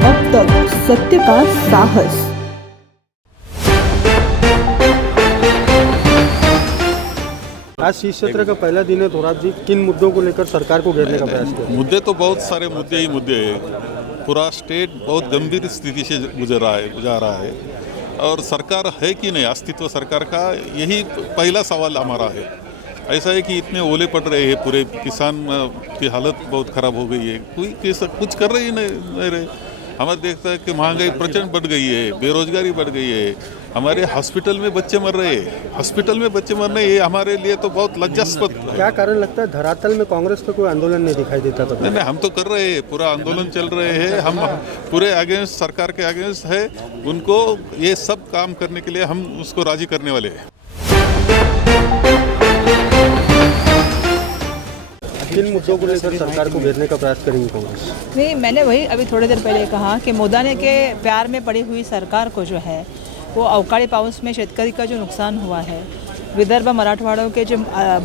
अब तक, सत्य का साहस। आज शीत सत्र का पहला दिन है। थोराब जी, किन मुद्दों को लेकर सरकार को घेरने का प्रयास किया? मुद्दे तो बहुत सारे मुद्दे हैं। पूरा स्टेट बहुत गंभीर स्थिति से गुजर रहा है और सरकार है कि नहीं, अस्तित्व सरकार का, यही पहला सवाल हमारा है। ऐसा है कि इतने ओले पड़ रहे हैं, पूरे किसान की हालत बहुत ख़राब हो गई है, कोई कुछ कर रहे ही नहीं रहे। हमें देखता है कि महंगाई प्रचंड बढ़ गई है, बेरोजगारी बढ़ गई है, हमारे हॉस्पिटल में बच्चे मर रहे हैं, ये हमारे लिए तो बहुत लज्जास्पद है। क्या कारण लगता है धरातल में कांग्रेस का कोई आंदोलन नहीं दिखाई देता? नहीं, हम तो कर रहे हैं, पूरा आंदोलन चल रहे हैं, हम पूरे अगेंस्ट, सरकार के अगेंस्ट है। उनको ये सब काम करने के लिए हम उसको राजी करने वाले हैं। किन मुद्दों को लेकर सरकार को घेरने का प्रयास करेंगे कांग्रेस? नहीं, मैंने वही अभी थोड़ी देर पहले कहा कि मोदाने के प्यार में पड़ी हुई सरकार को जो है वो अवकाळी पाऊस में शेतकरी का जो नुकसान हुआ है, विदर्भ मराठवाड़ों के जो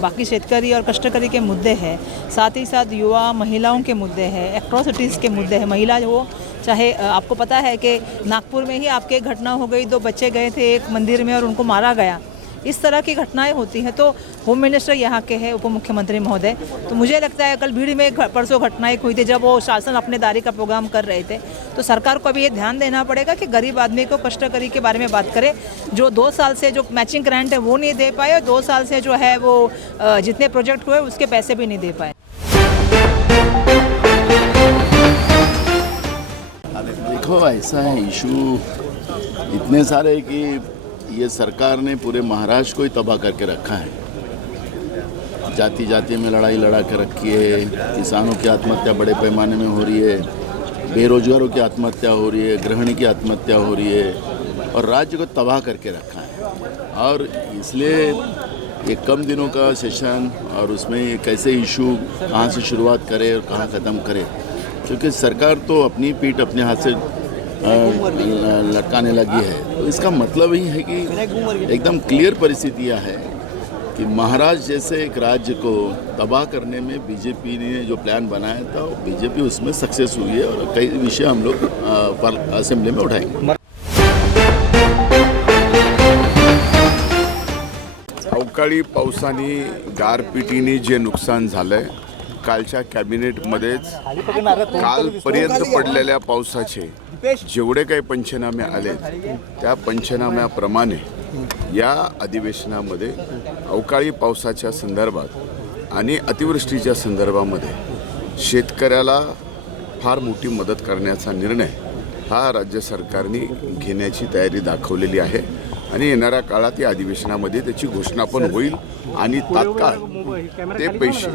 बाकी शेतकरी और कष्टकरी के मुद्दे हैं, साथ ही साथ युवा महिलाओं के मुद्दे हैं, एट्रोसिटीज़ के मुद्दे हैं। महिला जो चाहे आपको पता है कि नागपुर में ही आपके घटना हो गई, 2 बच्चे गए थे एक मंदिर में और उनको मारा गया। इस तरह की घटनाएं होती हैं। तो होम मिनिस्टर यहाँ के हैं, उप मुख्यमंत्री महोदय, तो मुझे लगता है कल भीड़ में परसों घटना एक हुई थी जब वो शासन अपने दारी का प्रोग्राम कर रहे थे। तो सरकार को अभी ये ध्यान देना पड़ेगा कि गरीब आदमी को, कष्टकरी के बारे में बात करें। जो 2 साल से जो मैचिंग ग्रांट है वो नहीं दे पाए और 2 साल से जो है वो जितने प्रोजेक्ट हुए उसके पैसे भी नहीं दे पाए। देखो, ऐसा है, इशू इतने सारे कि ये सरकार ने पूरे महाराष्ट्र को ही तबाह करके रखा है। जाति जाति में लड़ाई लड़ा के रखी है, किसानों की आत्महत्या बड़े पैमाने में हो रही है, बेरोजगारों की आत्महत्या हो रही है, गृहिणी की आत्महत्या हो रही है और राज्य को तबाह करके रखा है। और इसलिए ये कम दिनों का सेशन और उसमें कैसे इशू कहाँ से शुरुआत करे और कहाँ ख़त्म करे, क्योंकि सरकार तो अपनी पीठ अपने हाथ से लटकाने लगी है। तो इसका मतलब ही है कि एकदम क्लियर परिस्थितियाँ है कि महाराष्ट्र जैसे एक राज्य को तबाह करने में बीजेपी ने जो प्लान बनाया था, बीजेपी उसमें सक्सेस हुई है और कई विषय हम लोग असेंबली में उठाएंगे। अवकाळी पावसाने, गारपिटीने जे नुकसान झालंय, कालच्या कॅबिनेटमध्येच कालपर्यंत पडलेल्या पावसाचे जेवढे काही पंचनामे आले त्या पंचनाम्याप्रमाणे या अधिवेशनामध्ये अवकाळी पावसाच्या संदर्भात आणि अतिवृष्टीच्या संदर्भामध्ये शेतकऱ्याला फार मोठी मदत करण्याचा निर्णय हा राज्य सरकारने घेण्याची तयारी दाखवलेली आहे आणि येणाऱ्या काळात या अधिवेशनामध्ये त्याची घोषणा पण होईल आणि तात्काळ ते पैसे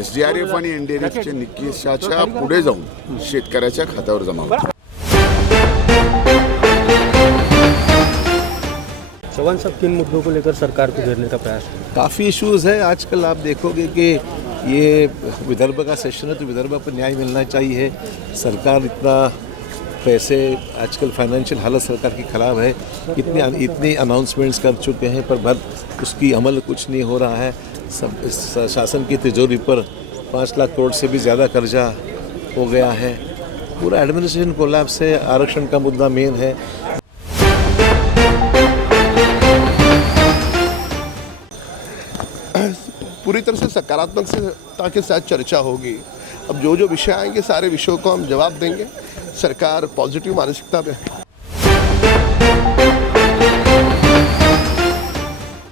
SDRF आणि NDRFच्या निकषाच्या पुढे जाऊन शेतकऱ्याच्या खात्यावर जमा होतील। चौहान साहब, किन मुद्दों को लेकर सरकार को घेरने का प्रयास? काफ़ी इश्यूज़ है। आजकल आप देखोगे कि ये विदर्भ का सेशन है तो विदर्भ को न्याय मिलना चाहिए। सरकार इतना पैसे, आजकल फाइनेंशियल हालत सरकार की ख़राब है, इतनी अनाउंसमेंट्स कर चुके हैं पर उसकी अमल कुछ नहीं हो रहा है। सब शासन की तिजोरी पर 5 लाख करोड़ से भी ज़्यादा कर्जा हो गया है। पूरा एडमिनिस्ट्रेशन कोलैप्स है। आरक्षण का मुद्दा मेन है। पूरी तरह से सकारात्मकता के साथ चर्चा होगी। अब जो विषय आएंगे सारे विषयों को हम जवाब देंगे। सरकार पॉजिटिव मानसिकता पे